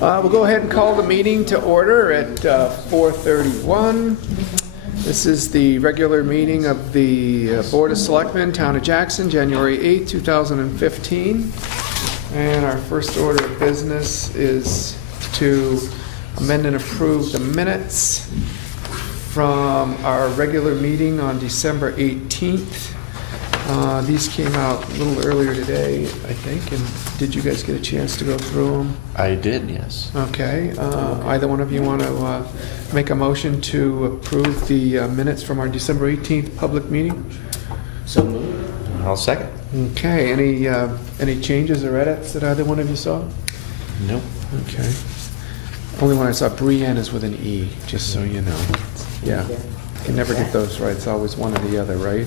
We'll go ahead and call the meeting to order at 4:31. This is the regular meeting of the Board of Selectmen, Town of Jackson, January 8, 2015. And our first order of business is to amend and approve the minutes from our regular meeting on December 18th. These came out a little earlier today, I think, and did you guys get a chance to go through them? I did, yes. Okay. Either one of you want to make a motion to approve the minutes from our December 18th public meeting? So moved. I'll second. Okay. Any changes or edits that either one of you saw? Nope. Okay. Only one I saw, Brienne, is with an E, just so you know. Yeah. You can never get those right. It's always one or the other, right?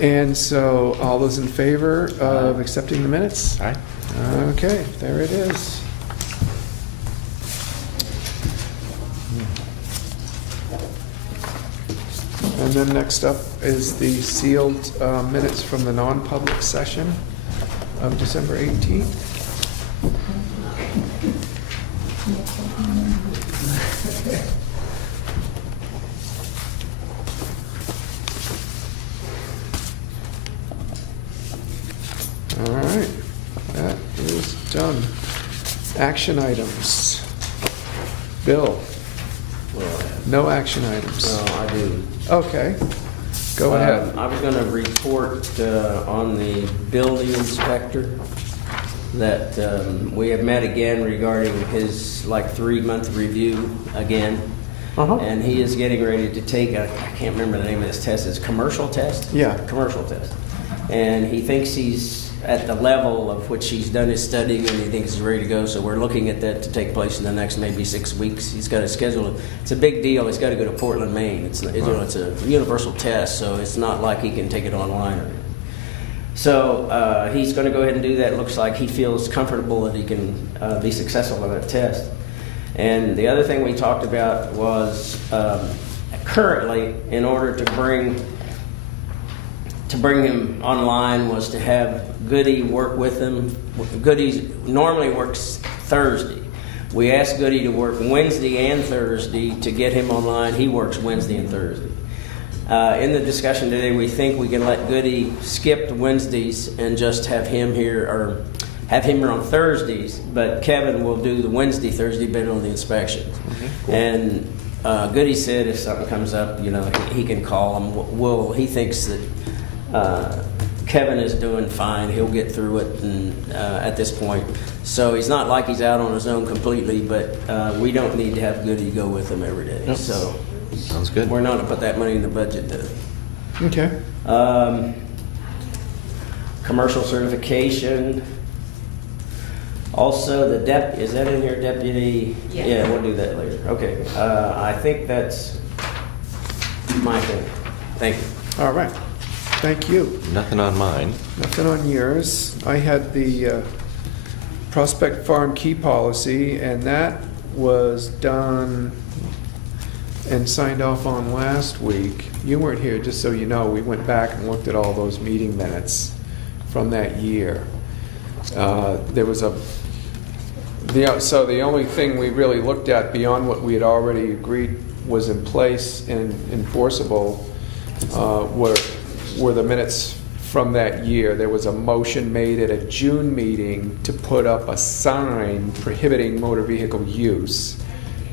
And so, all those in favor of accepting the minutes? Aye. Okay, there it is. And then next up is the sealed minutes from the non-public session of December 18th. All right, that is done. Action items. Bill, no action items. No, I do. Okay, go ahead. I was going to report on the building inspector that we have met again regarding his 3-month review again. And he is getting ready to take I can't remember the name of this test. It's a commercial test? Yeah. Commercial test. And he thinks he's at the level of which he's done his studying and he thinks he's ready to go. So we're looking at that to take place in the next maybe 6 weeks. He's got to schedule it. It's a big deal. He's got to go to Portland, Maine. It's a universal test, so it's not like he can take it online or anything. So he's going to go ahead and do that. It looks like he feels comfortable that he can be successful in that test. And the other thing we talked about was currently, in order to bring him online, was to have Goody work with him. Goody normally works Thursday. We asked Goody to work Wednesday and Thursday to get him online. He works Wednesday and Thursday. In the discussion today, we think we can let Goody skip the Wednesdays and just have him here, or have him here on Thursdays, but Kevin will do the Wednesday, Thursday bit on the inspection. Cool. And Goody said if something comes up, he can call him. He thinks that Kevin is doing fine. He'll get through it and, at this point. So he's not like he's out on his own completely, but we don't need to have Goody go with him every day. Nope. So sounds good. We're not going to put that money in the budget, though. Okay. Commercial certification. Also, is that in here, deputy? Yeah. Yeah, we'll do that later. Okay. I think that's my thing. Thank you. All right. Thank you. Nothing on mine. Nothing on yours. I had the Prospect Farm key policy, and that was done and signed off on last week. You weren't here, just so you know. We went back and looked at all those meeting minutes from that year. There was so the only thing we really looked at beyond what we had already agreed was in place and enforceable were the minutes from that year. There was a motion made at a June meeting to put up a sign prohibiting motor vehicle use.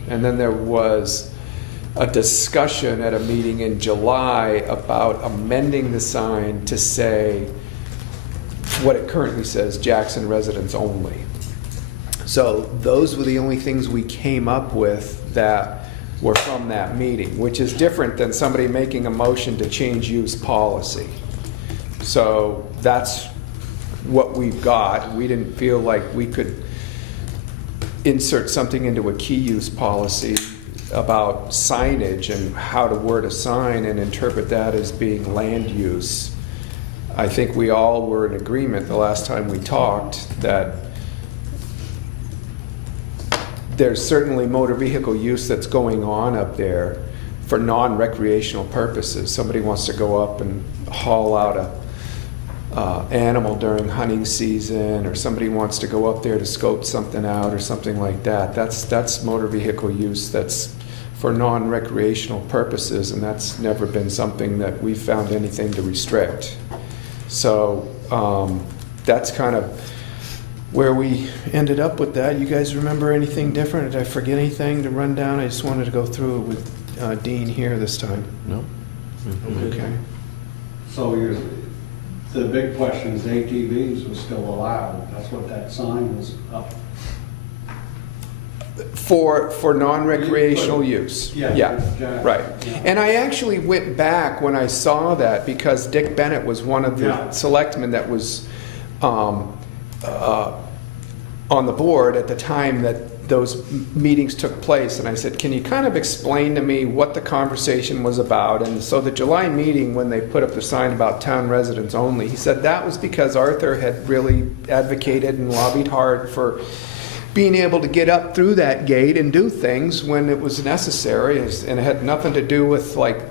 And then there was a discussion at a meeting in July about amending the sign to say what it currently says, Jackson residents only. So those were the only things we came up with that were from that meeting, which is different than somebody making a motion to change use policy. So that's what we've got. We didn't feel like we could insert something into a key use policy about signage and how to word a sign and interpret that as being land use. I think we all were in agreement the last time we talked that there's certainly motor vehicle use that's going on up there for non-recreational purposes. Somebody wants to go up and haul out animal during hunting season, or somebody wants to go up there to scope something out or something like that. That's motor vehicle use that's for non-recreational purposes, and that's never been something that we've found anything to restrict. So that's kind of where we ended up with that. You guys remember anything different? Did I forget anything to run down? I just wanted to go through it with Dean here this time. No? Okay. So the big question is ATVs was still allowed. That's what that sign was up. For non-recreational use. Yeah. Yeah, right. Yeah. And I actually went back when I saw that because Dick Bennett was one of the Yeah. selectmen that was on the board at the time that those meetings took place. And I said, can you kind of explain to me what the conversation was about? And so the July meeting, when they put up the sign about town residents only, he said that was because Arthur had really advocated and lobbied hard for being able to get up through that gate and do things when it was necessary, and it had nothing to do with like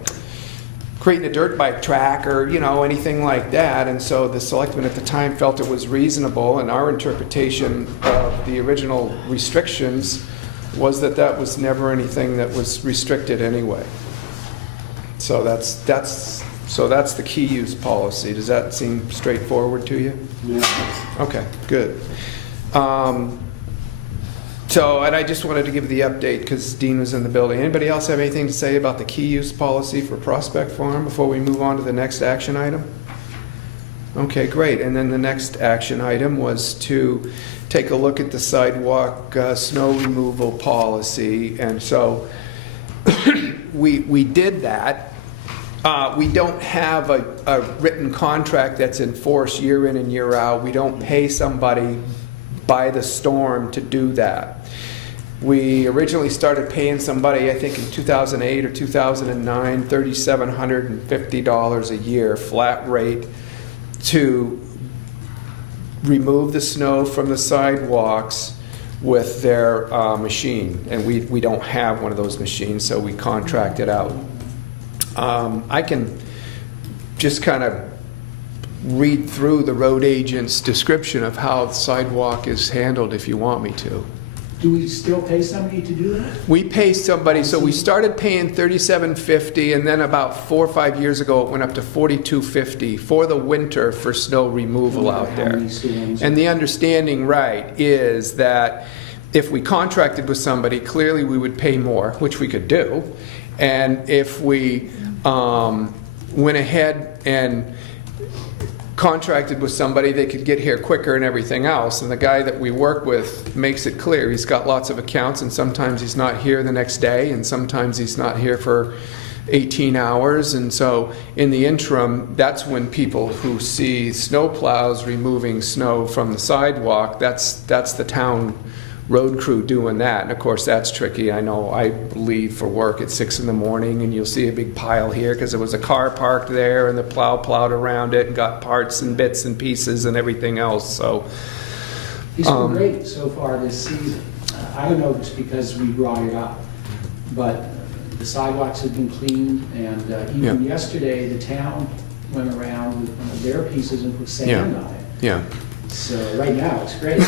creating a dirt bike track or anything like that. And so the selectmen at the time felt it was reasonable, and our interpretation of the original restrictions was that that was never anything that was restricted anyway. So that's the key use policy. Does that seem straightforward to you? Yeah. Okay, good. So, and I just wanted to give the update because Dean was in the building. Anybody else have anything to say about the key use policy for Prospect Farm before we move on to the next action item? Okay, great. And then the next action item was to take a look at the sidewalk snow removal policy. And so we did that. We don't have a written contract that's in force year in and year out. We don't pay somebody by the storm to do that. We originally started paying somebody, I think in 2008 or 2009, $3,750 a year flat rate to remove the snow from the sidewalks with their machine. And we don't have one of those machines, so we contract it out. I can just kind of read through the road agent's description of how the sidewalk is handled if you want me to. Do we still pay somebody to do that? We pay somebody, so we started paying $37.50, and then about 4 or 5 years ago it went up to $42.50 for the winter for snow removal No matter out how there. many storms. And the understanding, right, is that if we contracted with somebody, clearly we would pay more, which we could do. And if we went ahead and contracted with somebody, they could get here quicker and everything else. And the guy that we work with makes it clear. He's got lots of accounts, and sometimes he's not here the next day, and sometimes he's not here for 18 hours. And so in the interim, that's when people who see snow plows removing snow from the sidewalk, that's the town road crew doing that. And of course that's tricky. I know I leave for work at 6 in the morning and you'll see a big pile here because there was a car parked there and the plow plowed around it and got parts and bits and pieces and everything else. So It's been great so far this season. I don't know if it's because we brought it up, but the sidewalks have been cleaned, and even yesterday the town went around with one of their pieces and put sand on it. yeah. So right now it's great.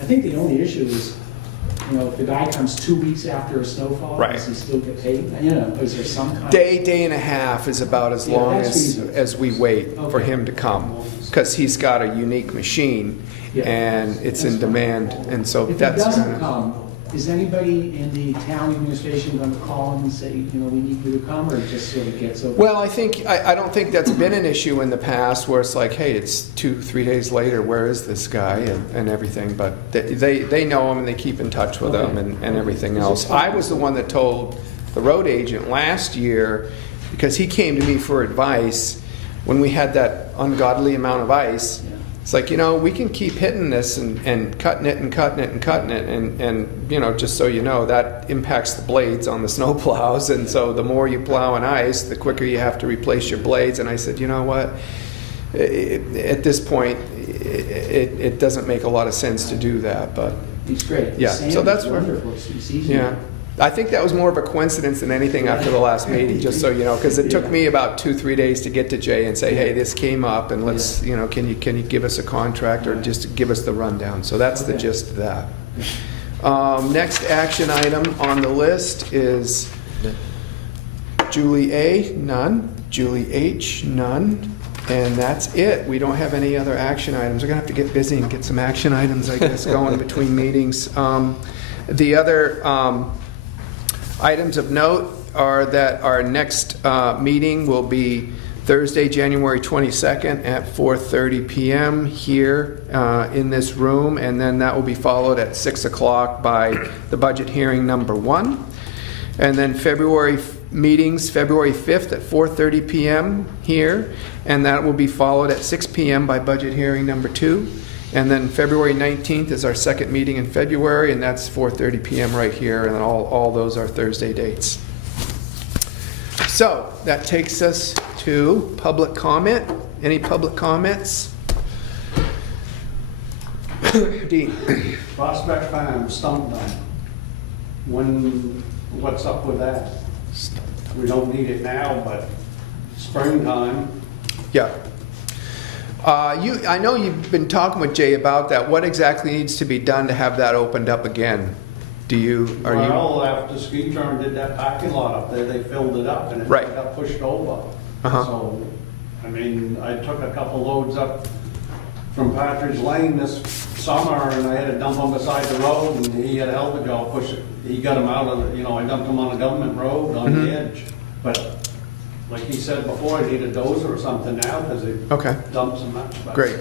I think the only issue is, if the guy comes 2 weeks after a snowfall, Right. does he still get paid? Is there some kind Day and a half is about as Yeah, long that's reasonable. as we wait for Okay. him to come, because he's got a unique machine Yeah. and it's in That's fine. demand, and so If he that's doesn't kind of. come, is anybody in the town administration going to call him and say, we need you to come, or it just sort of gets over? Well, I don't think that's been an issue in the past where it's like, hey, it's 2-3 days later, where is this guy and everything, but they know him and they keep in touch with him and everything else. I was the one that told the road agent last year, because he came to me for advice when we had that ungodly amount of ice. Yeah. It's like, we can keep hitting this and cutting it and cutting it and cutting it, and just so you know, that impacts the blades on the snow plows, and so the more you plow in ice, the quicker you have to replace your blades. And I said, you know what, at this point, it doesn't make a lot of sense to do that, but He's great. Yeah, Sand so that's is where- wonderful. It's easy. yeah. I think that was more of a coincidence than anything after the last meeting, just so you know, because it took me about 2-3 days to get to Jay and say, hey, this came up, and let's, you know, can you give us a contract or just give us the rundown? So that's the Okay. gist of that. Next action item on the list is Julie A, none. Julie H, none. And that's it. We don't have any other action items. We're gonna have to get busy and get some action items, I guess, going between meetings. The other items of note are that our next meeting will be Thursday, January 22nd at 4:30 p.m. here in this room, and then that will be followed at 6 o'clock by the budget hearing number 1. And then February meetings, February 5th at 4:30 p.m. here, and that will be followed at 6 p.m. by budget hearing number 2. And then February 19th is our second meeting in February, and that's 4:30 p.m. right here, and all those are Thursday dates. So that takes us to public comment. Any public comments? Dean? Prospect Farm, stump dump. What's up with that? We don't need it now, but springtime. Yeah. I know you've been talking with Jay about that. What exactly needs to be done to have that opened up again? Well, after Ski Turn did that parking lot up there, they filled it up and it Right. got pushed over. Uh-huh. So, I mean, I took a couple loads up from Partridge Lane this summer and I had to dump them beside the road and he had a hell of a job pushing. He got them out of, I dumped them on a government road on Mhm. the edge. But like he said before, I need a dozer or something now because he Okay, dumps them much. But great.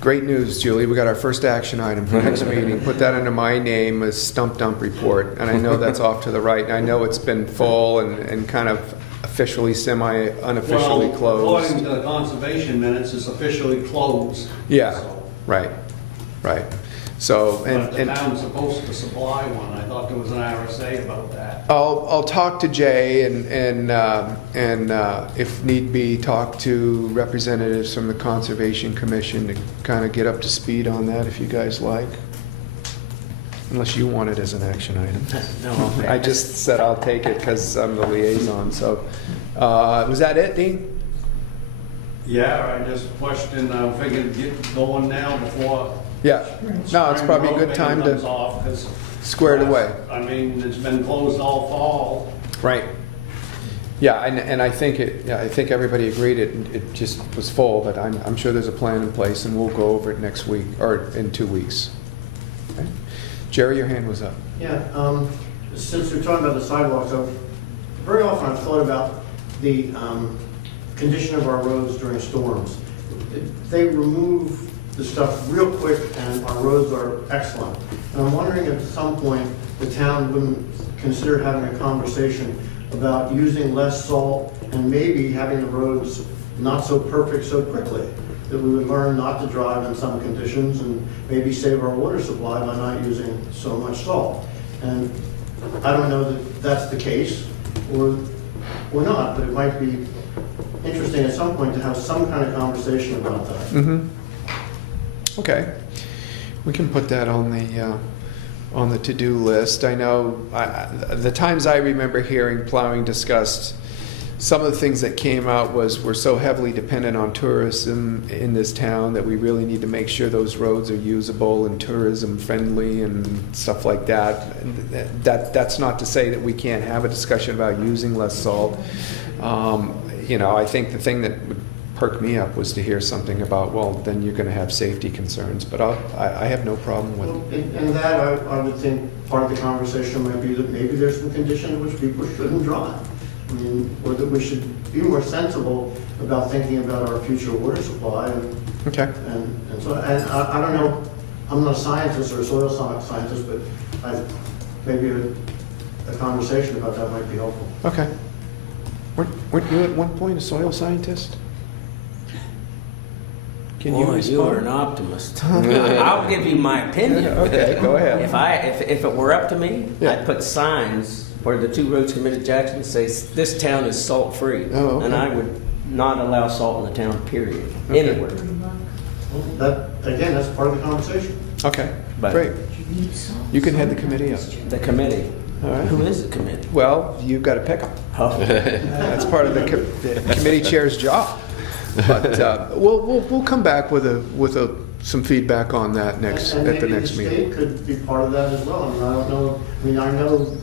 Great news, Julie. We got our first action item for next meeting. Put that under my name as stump dump report. And I know that's off to the right. And I know it's been full and kind of officially, semi-unofficially Well, closed. according to the conservation minutes, it's officially closed. Yeah, So, right. So, But the and town's supposed to supply one. I thought there was an RSA about that. I'll talk to Jay and if need be, talk to representatives from the Conservation Commission to kind of get up to speed on that if you guys like. Unless you want it as an action item. No, I just said I'll take it because I'm the liaison, so. Was that it, Dean? Yeah, I just questioned, I figured get going now before. Yeah. No, it's spring probably a good road time comes to off, 'cause square it away. I mean, it's been closed all fall. Right. Yeah, and I think I think everybody agreed it just was full, but I'm sure there's a plan in place and we'll go over it next week, or in 2 weeks. Okay. Jerry, your hand was up. Yeah, since we're talking about the sidewalks, very often I've thought about the condition of our roads during storms. They remove the stuff real quick and our roads are excellent. And I'm wondering if at some point the town wouldn't consider having a conversation about using less salt and maybe having the roads not so perfect so quickly. That we would learn not to drive in some conditions and maybe save our water supply by not using so much salt. And I don't know that that's the case or not, but it might be interesting at some point to have some kind of conversation about that. Mm-hmm. Okay. We can put that on the to-do list. I know the times I remember hearing plowing discussed, some of the things that came out was we're so heavily dependent on tourism in this town that we really need to make sure those roads are usable and tourism friendly and stuff like that. And that's not to say that we can't have a discussion about using less salt. I think the thing that would perk me up was to hear something about, well, then you're going to have safety concerns. But I have no problem with it. And that, I would think, part of the conversation might be that maybe there's some conditions in which people shouldn't drive. I mean, or that we should be more sensible about thinking about our future water supply. Okay. And so, and I don't know, I'm not a scientist or a soil scientist, but maybe a conversation about that might be helpful. Okay. Weren't you at one point a soil scientist? Can you Boy, you are an respond? optimist. I'll give you my opinion. Okay, go ahead. If it were up to me, Yeah. I'd put signs where the two roads come into Jackson say this town is salt free, Oh, okay. and I would not allow salt in the town. Period. Okay. Anywhere. That, again, that's part of the conversation. Okay, But- great. You can head the committee up. The committee. All right. Who is the committee? Well, you've got to pick them. Oh. That's part of the committee chair's job. But we'll come back with some feedback on that And at the maybe next the meeting. state could be part of that as well. I mean, I don't know, I know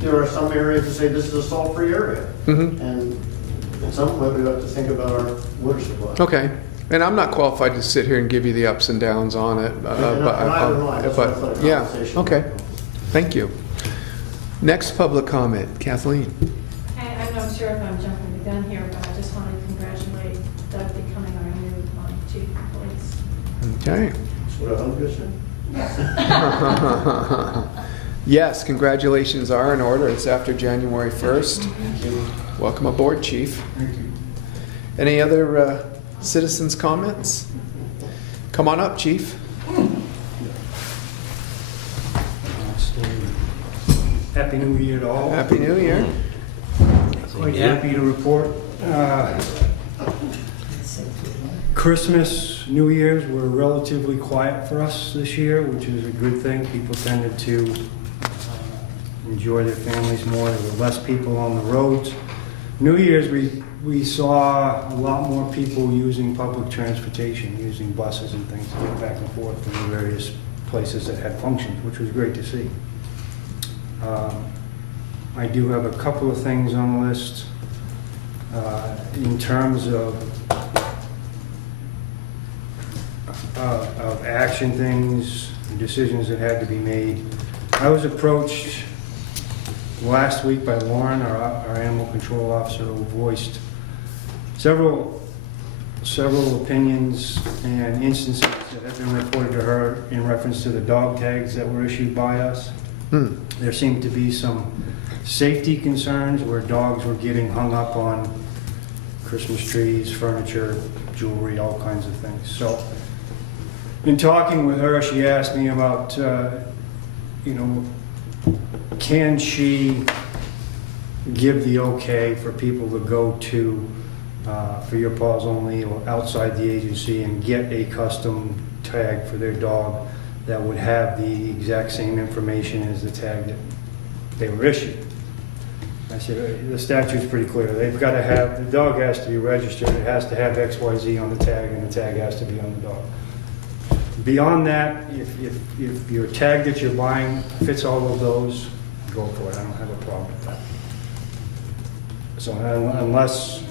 there are some areas that say this is a salt-free area. Mhm. And at some point, we have to think about our water supply. Okay, and I'm not qualified to sit here and give you the ups and downs on it. And neither am I. That's why I thought a Yeah, conversation. okay, thank you. Next public comment, Kathleen. I'm not sure if I'm jumping the gun here, but I just want to congratulate Doug becoming our new chief of police. Okay. That's what I was saying. Yes, congratulations are in order. It's after January 1st. Welcome aboard, chief. Any other citizens' comments? Come on up, chief. Happy New Year to all. Happy New Year. Quite happy to report. Christmas, New Year's were relatively quiet for us this year, which is a good thing. People tended to enjoy their families more. There were less people on the roads. New Year's, we saw a lot more people using public transportation, using buses and things to get back and forth from the various places that had functions, which was great to see. I do have a couple of things on the list in terms of action things, decisions that had to be made. I was approached last week by Lauren, our animal control officer, who voiced several opinions and instances that have been reported to her in reference to the dog tags that were issued by us. There seemed to be some safety concerns where dogs were getting hung up on Christmas trees, furniture, jewelry, all kinds of things. So, in talking with her, she asked me about, can she give the okay for people to go to For Your Paws Only or outside the agency and get a custom tag for their dog that would have the exact same information as the tag that they were issued. I said, the statute's pretty clear. They've got to have, the dog has to be registered, it has to have XYZ on the tag, and the tag has to be on the dog. Beyond that, if your tag that you're buying fits all of those, go for it. I don't have a problem with that. So unless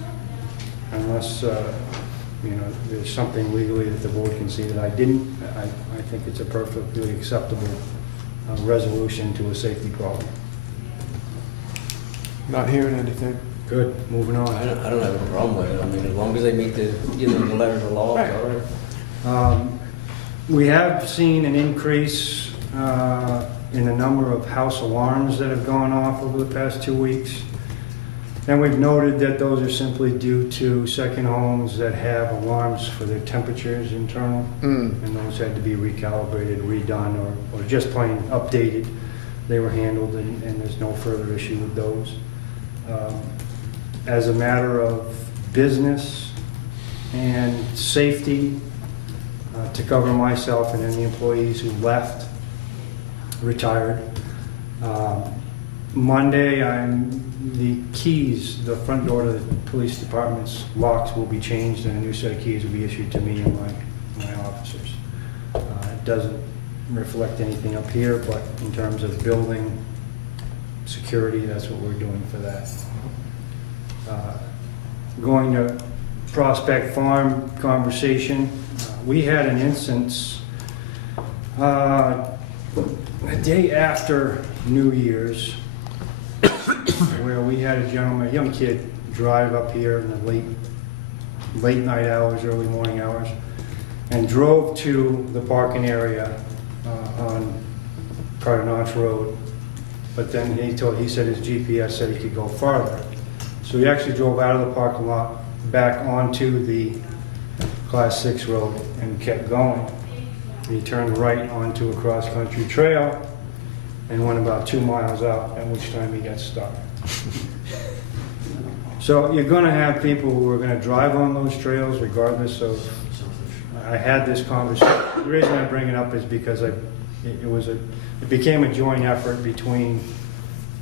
there's something legally that the board can see that I didn't, I think it's a perfectly acceptable resolution to a safety problem. Not hearing anything. Good, moving I on. don't have a problem with it. I mean, as long as they meet the letters of law. Right. Or, We have seen an increase in the number of house alarms that have gone off over the past 2 weeks. And we've noted that those are simply due to second homes that have alarms for their temperatures internal. And those had to be recalibrated, redone, or just plain updated. They were handled and there's no further issue with those. As a matter of business and safety, to cover myself and any employees who left, retired. Monday, the keys, the front door to the police department's locks will be changed and a new set of keys will be issued to me and my officers. It doesn't reflect anything up here, but in terms of building security, that's what we're doing for that. Going to Prospect Farm conversation, we had an instance a day after New Year's where we had a gentleman, a young kid, drive up here in the late night hours, early morning hours, and drove to the parking area on Carter Notch Road. But then he said his GPS said he could go farther. So he actually drove out of the parking lot back onto the Class 6 road and kept going. He turned right onto a cross-country trail and went about 2 miles out, at which time he got stuck. So you're going to have people who are going to drive on those trails regardless of I had this conversation. The reason I bring it up is because it became a joint effort between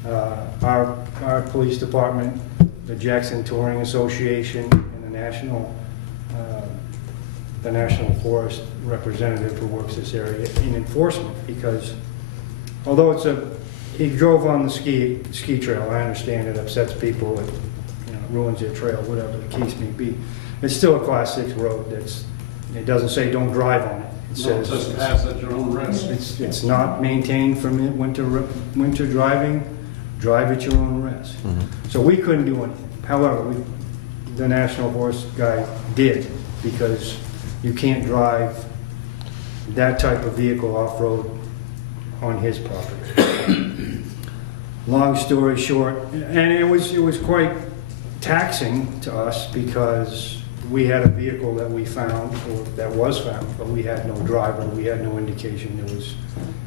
our police department, the Jackson Touring Association, and the National Forest representative who works this area in enforcement. Because although he drove on the ski trail, I understand it upsets people, it ruins their trail, whatever the case may be. It's still a Class 6 road. It doesn't say don't drive on it. It No, it says says pass at your own risk. it's not maintained for winter driving. Drive at your own risk. So we couldn't do anything. However, the National Forest guy did, because you can't drive that type of vehicle off-road on his property. Long story short, and it was quite taxing to us, because we had a vehicle that we found, or that was found, but we had no driver, we had no indication there was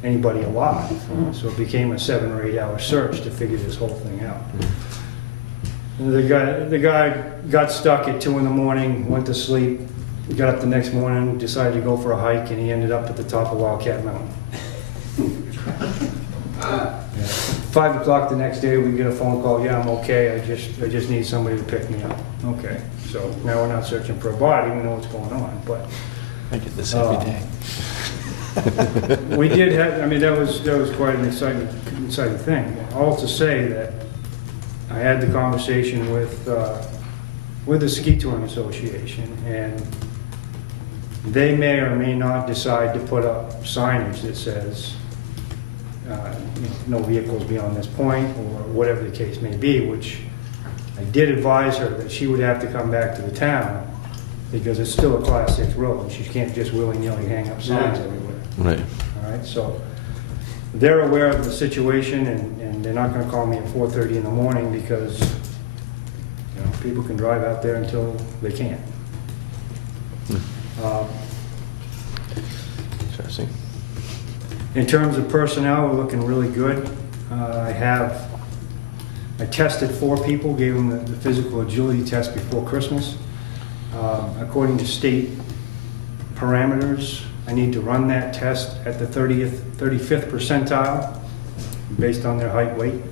anybody alive. So it became a 7 or 8 hour search to figure this whole thing out. And the guy got stuck at 2 in the morning, went to sleep, got up the next morning, decided to go for a hike, and he ended up at the top of Wildcat Mountain. 5 o'clock the next day, we get a phone call, yeah, I'm okay, I just need somebody to pick me up. Okay, so now we're not searching for a body, we know what's going on, but I get this every day. we did have, I mean, that was quite an exciting thing. All to say that I had the conversation with the Ski Touring Association, and they may or may not decide to put up signage that says no vehicles beyond this point, or whatever the case may be, which I did advise her that she would have to come back to the town, because it's still a Class 6 road, and she can't just willy-nilly hang up signs everywhere. Right. All right, so they're aware of the situation, and they're not going to call me at 4:30 in the morning, because people can drive out there until they can't. Interesting. In terms of personnel, we're looking really good. I tested 4 people, gave them the physical agility test before Christmas. According to state parameters, I need to run that test at the 35th percentile, based on their height, weight.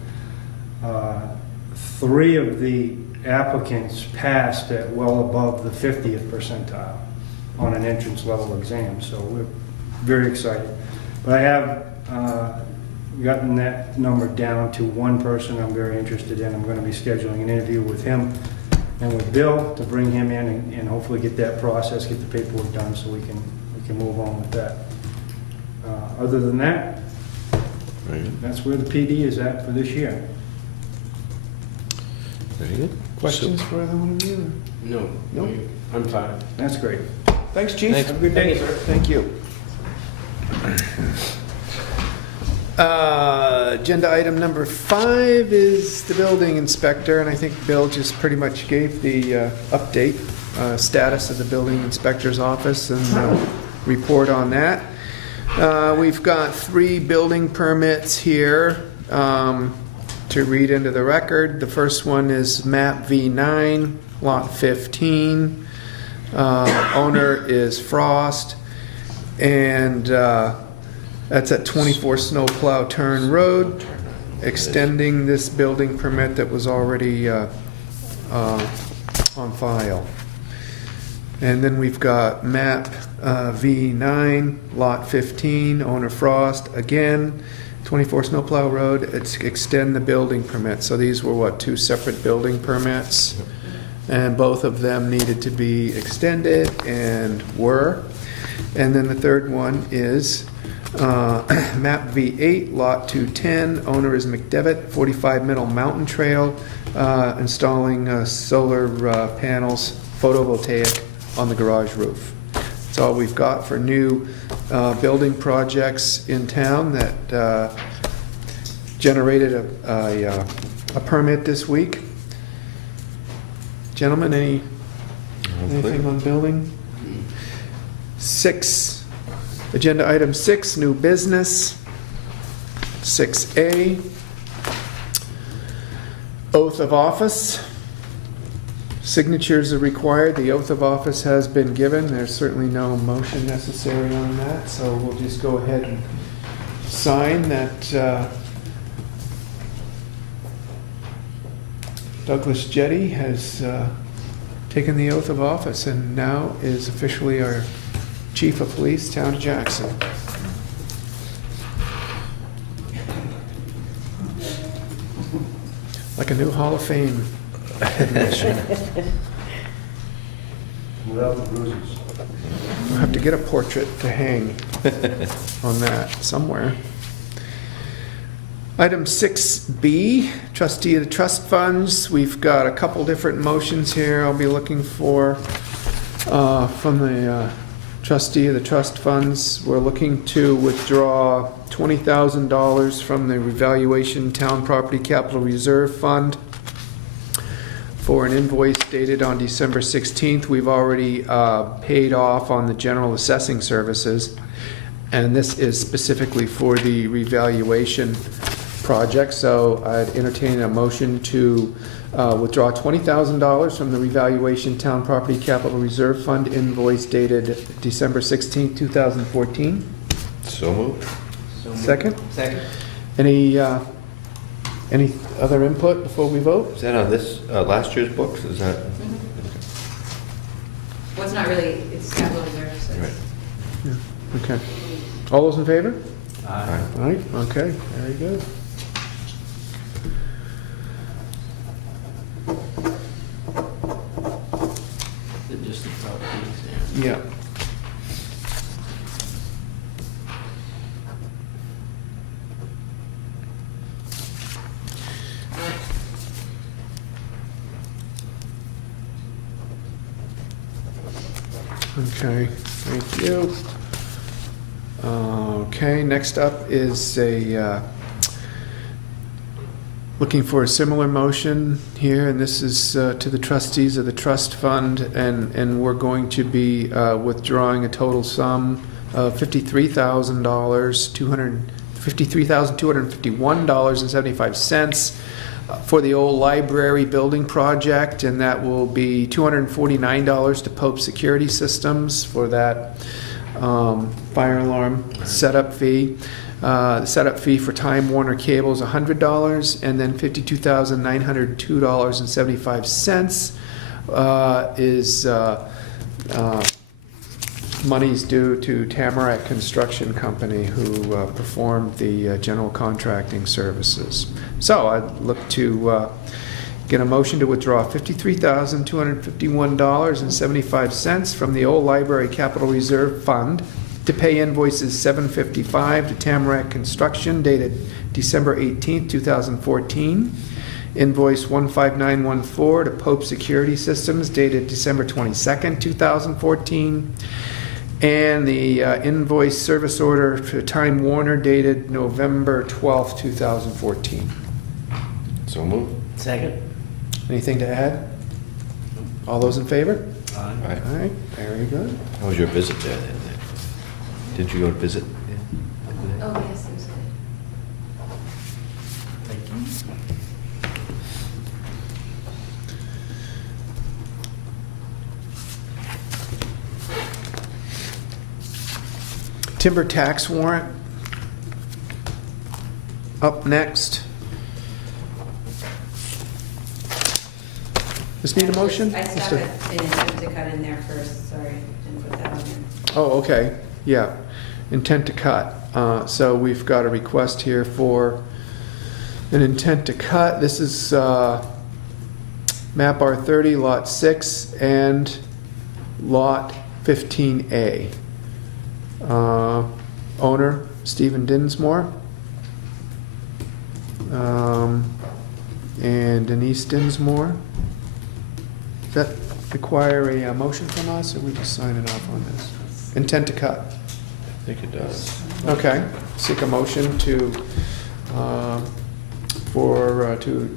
3 of the applicants passed at well above the 50th percentile on an entrance level exam, so we're very excited. But I have gotten that number down to 1 person I'm very interested in. I'm going to be scheduling an interview with him and with Bill to bring him in and hopefully get that process, get the paperwork done, so we can move on with that. Other than that, Very good. that's where the PD is at for this year. Very good. Questions for either one of you? No, No? I'm fine. That's great. Thanks, Chief. Thanks. Have a good Thank day. you, sir. Thank you. Agenda item number 5 is the building inspector, and I think Bill just pretty much gave the update, status of the building inspector's office and report on that. We've got 3 building permits here to read into the record. The first one is map V9, lot 15. Owner is Frost, and that's at 24 Snowplow Turn Road, extending this building permit that was already on file. And then we've got map V9, lot 15, owner Frost, again, 24 Snowplow Road, it's extend the building permit. So these were 2 separate building permits, and both of them needed to be extended and were. And then the third one is map V8, lot 210, owner is McDevitt, 45 Middle Mountain Trail, installing solar panels, photovoltaic on the garage roof. That's all we've got for new building projects in town that generated a permit this week. Gentlemen, anything on building? 6. Agenda item 6, new business. 6A, oath of office. Signatures are required. The oath of office has been given. There's certainly no motion necessary on that, so we'll just go ahead and sign that Douglas Jetty has taken the oath of office and now is officially our Chief of Police, Town of Jackson. Like a new Hall of Fame admission. Without the bruises. We'll have to get a portrait to hang on that somewhere. Item 6B, trustee of the trust funds. We've got a couple different motions here I'll be looking for from the trustee of the trust funds. We're looking to withdraw $20,000 from the revaluation town property capital reserve fund for an invoice dated on December 16th. We've already paid off on the general assessing services, and this is specifically for the revaluation project. So I'd entertain a motion to withdraw $20,000 from the revaluation town property capital reserve fund invoice dated December 16th, 2014. So moved. Second? Second. Any other input before we vote? Is that on this, last year's books? Is that? Well, it's not really, it's capital reserve, so Right. it's. Yeah. Okay. All those in favor? Aye. All right, okay, very good. Just the top piece, Yeah. Okay, thank you. Okay, next up is looking for a similar motion here, and this is to the trustees of the trust fund, and we're going to be withdrawing a total sum of $53,251.75 for the old library building project, and that will be $249 to Pope Security Systems for that fire alarm setup fee. The setup fee for Time Warner Cable is $100, and then $52,902.75 is monies due to Tamarack Construction Company, who performed the general contracting services. So I'd look to get a motion to withdraw $53,251.75 from the old library capital reserve fund to pay invoices 755 to Tamarack Construction dated December 18th, 2014. Invoice 15914 to Pope Security Systems dated December 22nd, 2014. And the invoice service order for Time Warner dated November 12th, 2014. So moved. Second. Anything to add? All those in favor? Aye. Aye. All right, very good. How was your visit there then? Didn't you go to visit? Oh, yes, it was good. Timber tax warrant. Up next. Just need a motion? I Just stuck a- an intent to cut in there first, sorry, didn't put that on there. Oh, okay, yeah, intent to cut. So we've got a request here for an intent to cut. This is map R30, lot 6, and lot 15A. Owner, Stephen Dinsmore. And Denise Dinsmore. Does that require a motion from us, or we just signing off on this? Intent to cut. I think it does. Okay, seek a motion to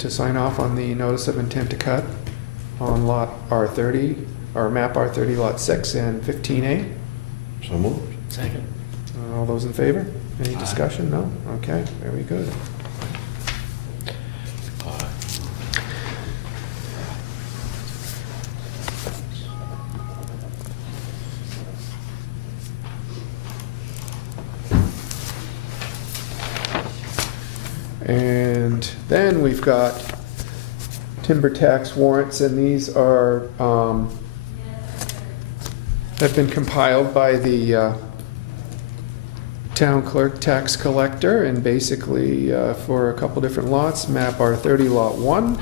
sign off on the notice of intent to cut on lot R30, or map R30, lot 6 and 15A. So moved. Second. All those in favor? Any discussion? No? Okay, very good. And then we've got timber tax warrants, and these are, have been compiled by the town clerk tax collector, and basically for a couple different lots. Map R30 Lot 1,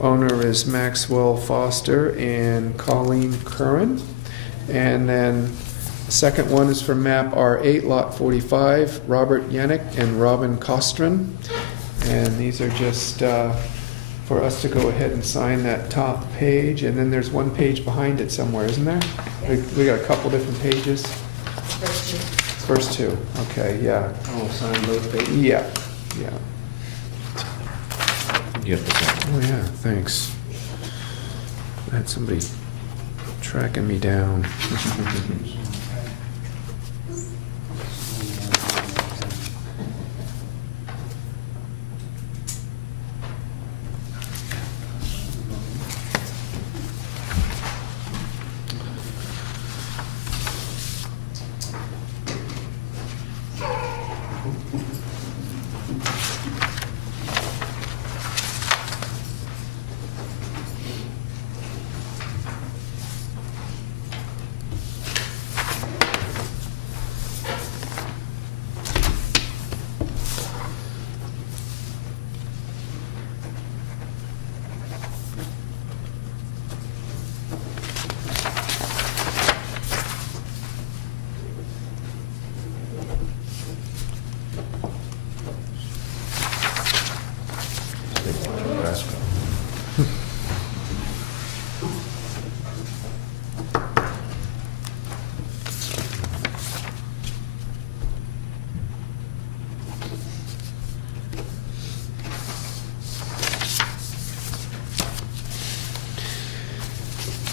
owner is Maxwell Foster and Colleen Curran. And then the second one is for map R8 Lot 45, Robert Yannick and Robin Costrin. And these are just for us to go ahead and sign that top page, and then there's one page behind it somewhere, isn't there? We got a couple different pages. First two, okay, yeah. I'll sign both pages. Yeah, yeah. You have to sign. Oh, yeah, thanks. I had somebody tracking me down.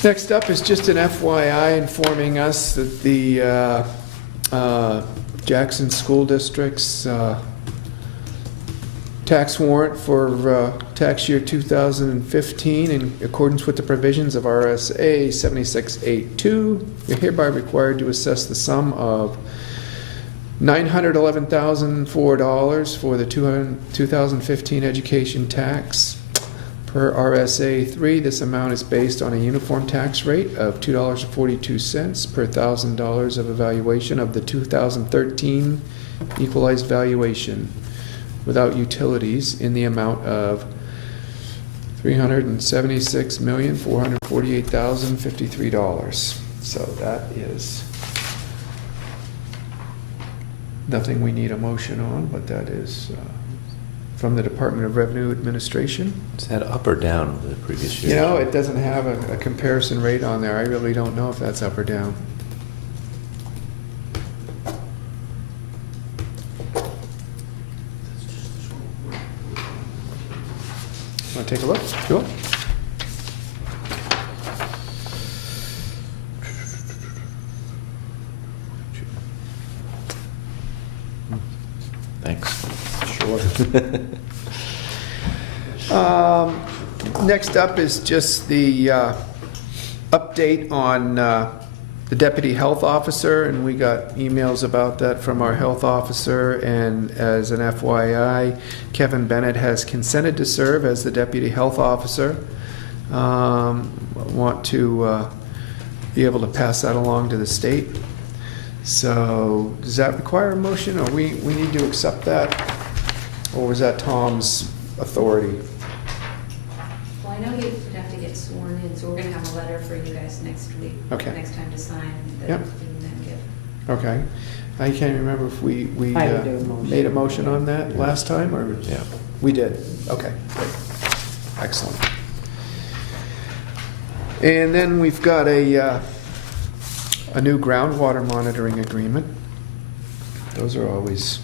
Next up is just an FYI informing us that the Jackson School District's tax warrant for tax year 2015, in accordance with the provisions of RSA 7682, you're hereby required to assess the sum of $911,004 for the 2015 education tax. Per RSA 3, this amount is based on a uniform tax rate of $2.42 per $1,000 of evaluation of the 2013 equalized valuation without utilities in the amount of $376,448,053. So that is nothing we need a motion on, but that is from the Department of Revenue Administration. Is that up or down with the previous year? You know, it doesn't have a comparison rate on there. I really don't know if that's up or down. Want to take a look? Sure. Thanks. Sure. Next up is just the update on the deputy health officer, and we got emails about that from our health officer. And as an FYI, Kevin Bennett has consented to serve as the deputy health officer. Want to be able to pass that along to the state. So does that require a motion, or we need to accept that? Or was that Tom's authority? Well, I know you have to get sworn in, so we're gonna have a letter for you guys next week. Okay. Next time to sign, that Yep. you can then give. Okay. I can't remember if we I would do a motion. made a motion on that last time, or? Yeah. We did. Okay, great. Excellent. And then we've got a new groundwater monitoring agreement. Those are always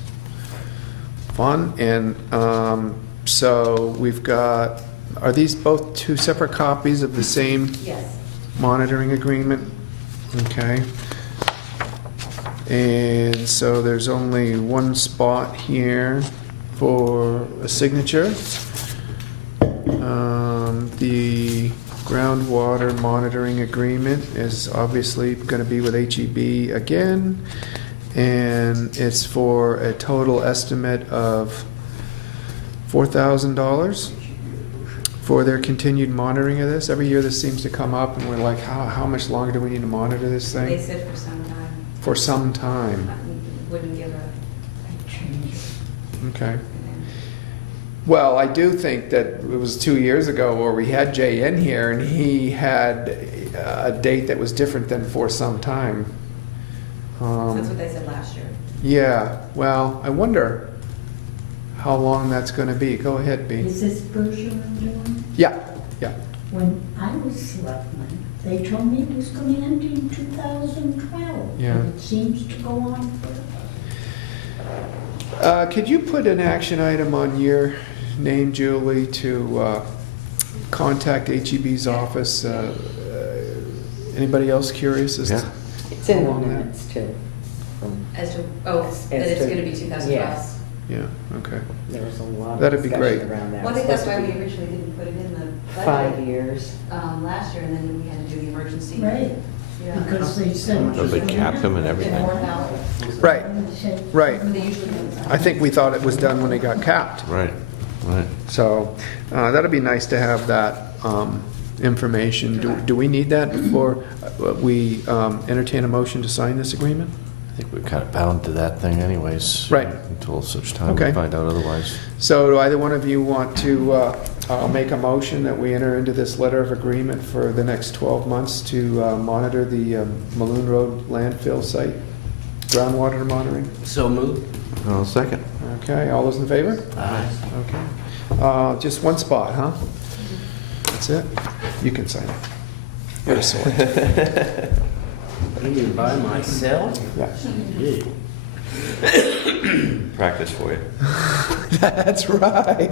fun. And so we've got, are these both two separate copies of the same Yes. monitoring agreement? Okay. And so there's only one spot here for a signature. The groundwater monitoring agreement is obviously going to be with HEB again, and it's for a total estimate of $4,000 for their continued monitoring of this. Every year this seems to come up, and we're like, how much longer do we need to monitor this They thing? said for some time. For some time. Wouldn't give a. Okay. Well, I do think that it was 2 years ago where we had Jay in here, and he had a date that was different than for some time. That's what they said last year. Yeah, well, I wonder how long that's gonna be. Go ahead, B. Is this Berkshire I'm doing? Yeah, yeah. When I was selectman, they told me it was going to end in 2012. Yeah. And it seems to go on forever. Could you put an action item on your name, Julie, to contact HEB's office? Anybody else curious as to? Yeah. It's in the Along that. minutes too. As to, that it's gonna be 2012. Yes, Yeah, okay. there was a lot of That'd be discussion great. around that. Well, I think It's that's why supposed we to originally didn't put it in the be budget. 5 years. Last year, and then we had to do the emergency. Right, Yeah. because they said. So they capped them and everything. And more help. Right, right. But they usually do. I think we thought it was done when they got capped. Right, right. So that'd be nice to have that information. Do we need that before we entertain a motion to sign this agreement? I think we're kind of bound to that thing anyways. Right. Until such time Okay. we find out otherwise. So do either one of you want to make a motion that we enter into this letter of agreement for the next 12 months to monitor the Maloon Road landfill site, groundwater monitoring? So moved. I'll second. Okay, all those in favor? Aye. Okay. Just one spot, huh? That's it? You can sign it. You're a select. Even by myself? Yeah. Yeah. Practice for you. That's right.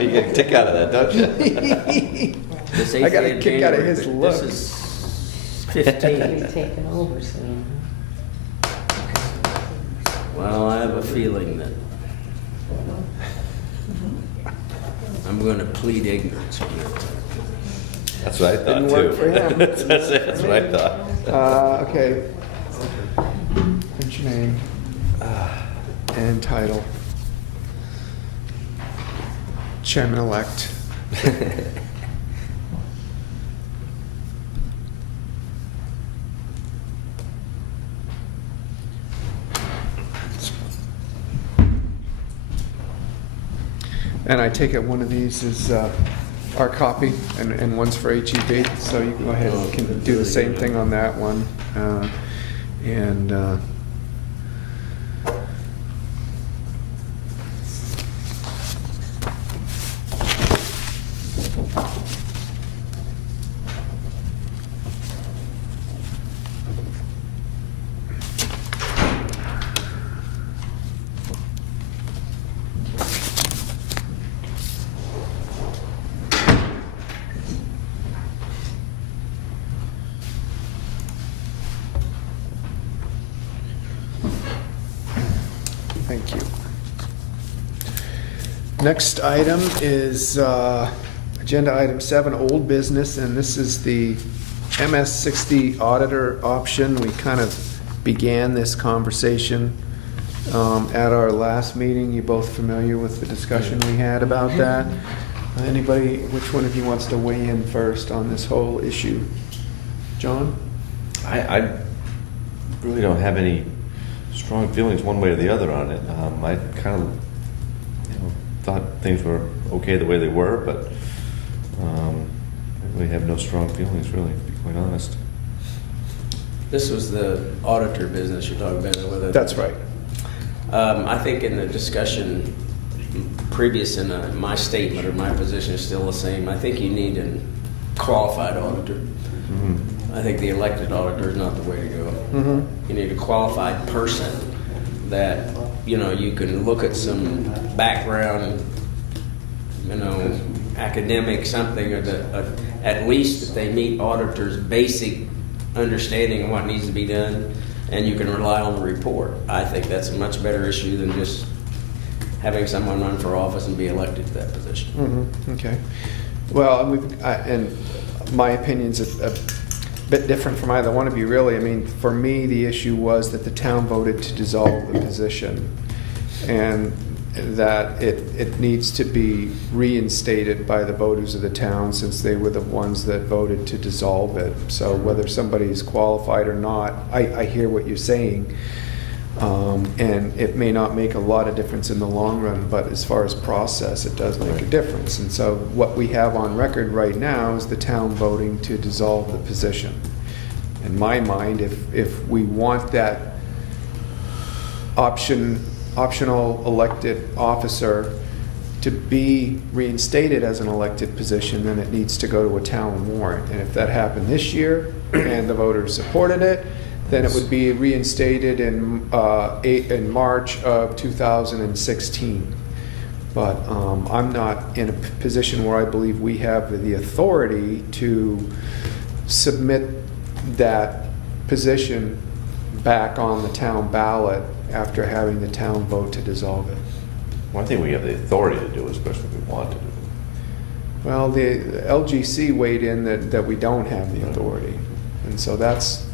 You get a kick out of that, don't you? This I got a eighth kick out of January, his but look. This is You'll 15. be taken over soon. Well, I have a feeling that I'm gonna plead ignorance here. That's what I thought Didn't too. work for him. That's what I thought. Okay. What's your name? And title. Chairman-elect. And I take it one of these is our copy, and one's for HEB, so you can go ahead and can do the same thing on that one. And thank you. Next item is agenda item 7, old business, and this is the MS-60 auditor option. We kind of began this conversation at our last meeting. You both familiar with the discussion we had about that? Anybody, which one of you wants to weigh in first on this whole issue? John? I really don't have any strong feelings one way or the other on it. I kind of thought things were okay the way they were, but I really have no strong feelings, really, to be quite honest. This was the auditor business you're talking about, whether. That's right. I think in the discussion previous in my statement or my position is still the same. I think you need a qualified auditor. Mm-hmm. I think the elected auditor is not the way to go. Mm-hmm. You need a qualified person that, you can look at some background, academic something, or at least that they meet auditors' basic understanding of what needs to be done, and you can rely on the report. I think that's a much better issue than just having someone run for office and be elected to that position. Okay. Well, and my opinion's bit different from either one of you, really. I mean, for me, the issue was that the town voted to dissolve the position, and that it needs to be reinstated by the voters of the town, since they were the ones that voted to dissolve it. So whether somebody's qualified or not, I hear what you're saying. And it may not make a lot of difference in the long run, but as far as process, it does make a difference. And so what we have on record right now is the town voting to dissolve the position. In my mind, if we want that optional elected officer to be reinstated as an elected position, then it needs to go to a town warrant. And if that happened this year and the voters supported it, then it would be reinstated in March of 2016. But I'm not in a position where I believe we have the authority to submit that position back on the town ballot after having the town vote to dissolve it. One thing we have the authority to do, especially if we want to do. Well, the LGC weighed in that we don't have the authority. And so that's,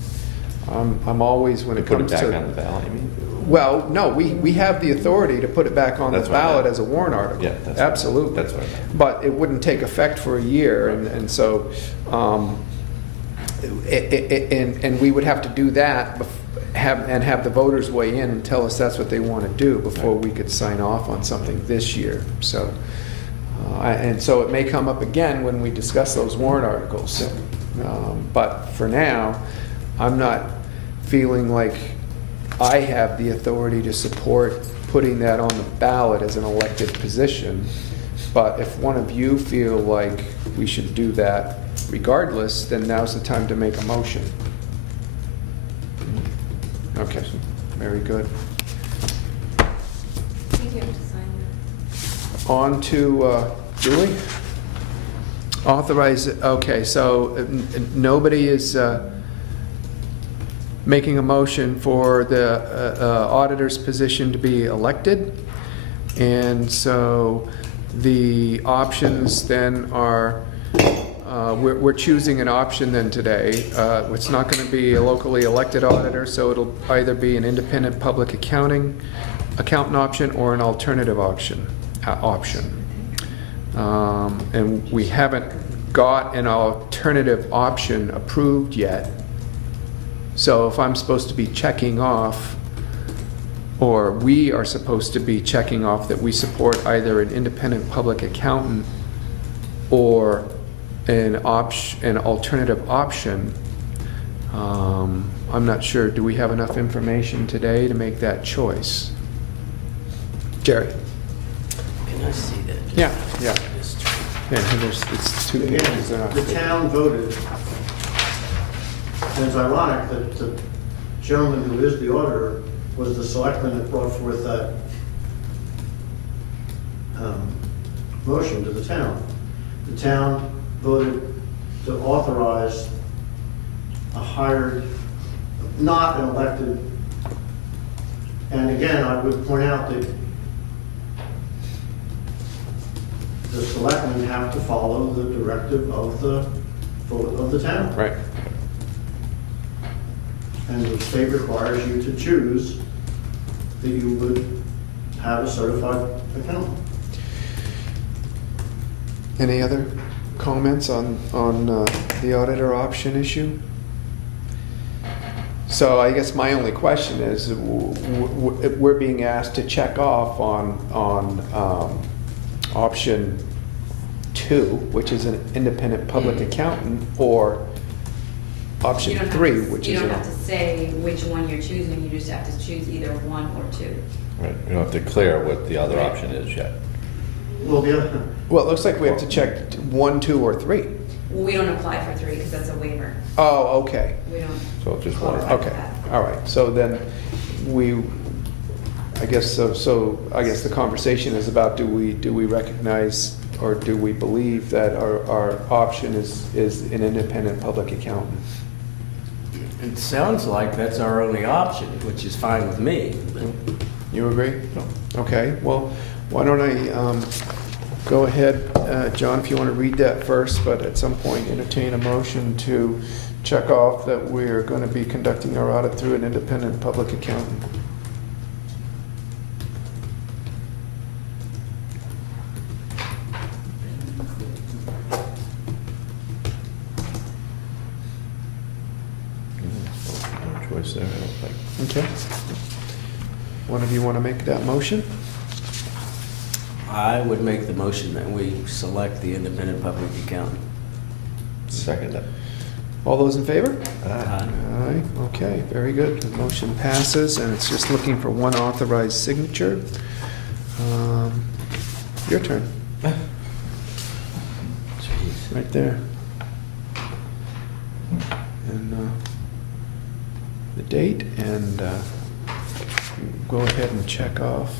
I'm always, when To it put comes it to... back on the ballot, you mean? Well, no, we have the authority to put it back on the That's what I ballot meant. as a warrant article. Yeah, that's what I meant. Absolutely. That's what I meant. But it wouldn't take effect for a year, and so, and we would have to do that, have the voters weigh in and tell us that's what they want to do before we could sign off on something this year. So, and so it may come up again when we discuss those warrant articles. But for now, I'm not feeling like I have the authority to support putting that on the ballot as an elected position. But if one of you feel like we should do that regardless, then now's the time to make a motion. Okay, very good. I think you have to sign that. On to Julie. Authorize, okay, so nobody is making a motion for the auditor's position to be elected. And so the options then are, we're choosing an option then today. It's not going to be a locally elected auditor, so it'll either be an independent public accountant option or an alternative option. And we haven't got an alternative option approved yet. So if I'm supposed to be checking off, or we are supposed to be checking off that we support either an independent public accountant or an alternative option, I'm not sure. Do we have enough information today to make that choice? Jerry? Can I see that? Yeah, yeah. Just- Yeah, it's two pages. They're Again, not the big. town voted, and it's ironic that the gentleman who is the auditor was the selectman that brought forth that motion to the town. The town voted to authorize a hired, not an elected, and again, I would point out that the selectmen have to follow the directive of the town. Right. And the state requires you to choose that you would have a certified accountant. Any other comments on the auditor option issue? So I guess my only question is, we're being asked to check off on option 2, which is an independent public accountant, or You option don't have 3, to- which You is don't an... have to say which one you're choosing, you just have to choose either 1 or 2. Right, we don't have to declare what the other option is yet. Well, the other, Well, it looks like we have to check 1, 2, or 3. Well, we don't apply for 3 because that's a waiver. Oh, okay. We don't. So just one. qualify for Okay, that. all right. So then I guess I guess the conversation is about, do we recognize or do we believe that our option is an independent public accountant? It sounds like that's our only option, which is fine with me. but- You agree? Okay, well, why don't I go ahead, John, if you want to read that first, but at some point entertain a motion to check off that we're going to be conducting our audit through an independent public accountant. No choice there, I don't think. Okay. One of you want to make that motion? I would make the motion that we select the independent public accountant. Second that. All those in favor? Aye. Aye, okay, very good. The motion passes, and it's just looking for one authorized signature. Your turn. Right there. And the date, and go ahead and check off.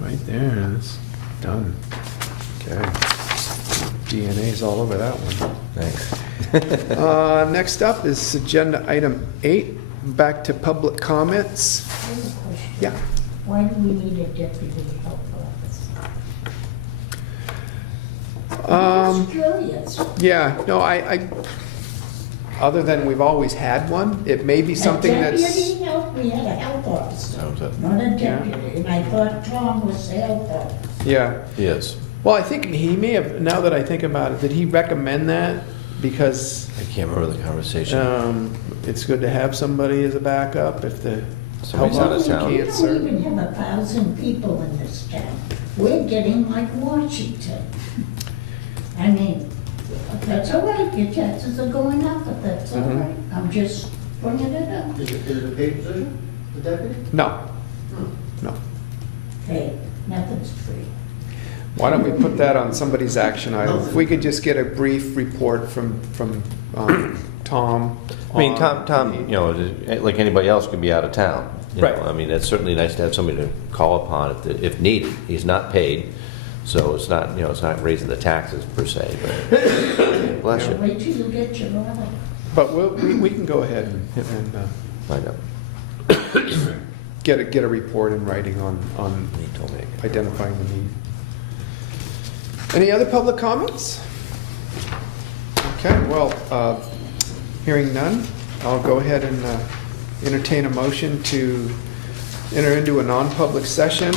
Right there, it's done. Okay. DNA's all over that one. Thanks. Next up is agenda item 8, back to public comments. I have a question. Yeah. Why do we need a deputy health officer? I'm just curious. Yeah, no, I, other than we've always had one, it may be something A that's, deputy health, we had a health officer, That was it. not a Yeah. deputy, and I thought Tom was the health officer. yeah. Yes. Well, I think he may have, now that I think about it, did he recommend that? Because I can't remember the conversation. it's good to have somebody as a backup if the Somebody's health out of officer town. We can't don't serve. even have 1,000 people in this town. We're getting like Washington. I mean, that's all right, your taxes are going up, but that's all Mhm. right. I'm just bringing it up. Is it a paid position, the deputy? No, no. Hey, nothing's free. Why don't we put that on somebody's action item? If we could just get a brief report from Tom. I mean, on Tom, you know, like anybody else could be out of town. you Right. know. I mean, it's certainly nice to have somebody to call upon if needed. He's not paid, so it's not, you know, it's not raising the taxes per se, but bless you. Wait till you get your order. But we can go ahead and Find out. get a report in writing on He told me. identifying the need. Any other public comments? Okay, well, hearing none, I'll go ahead and entertain a motion to enter into a non-public session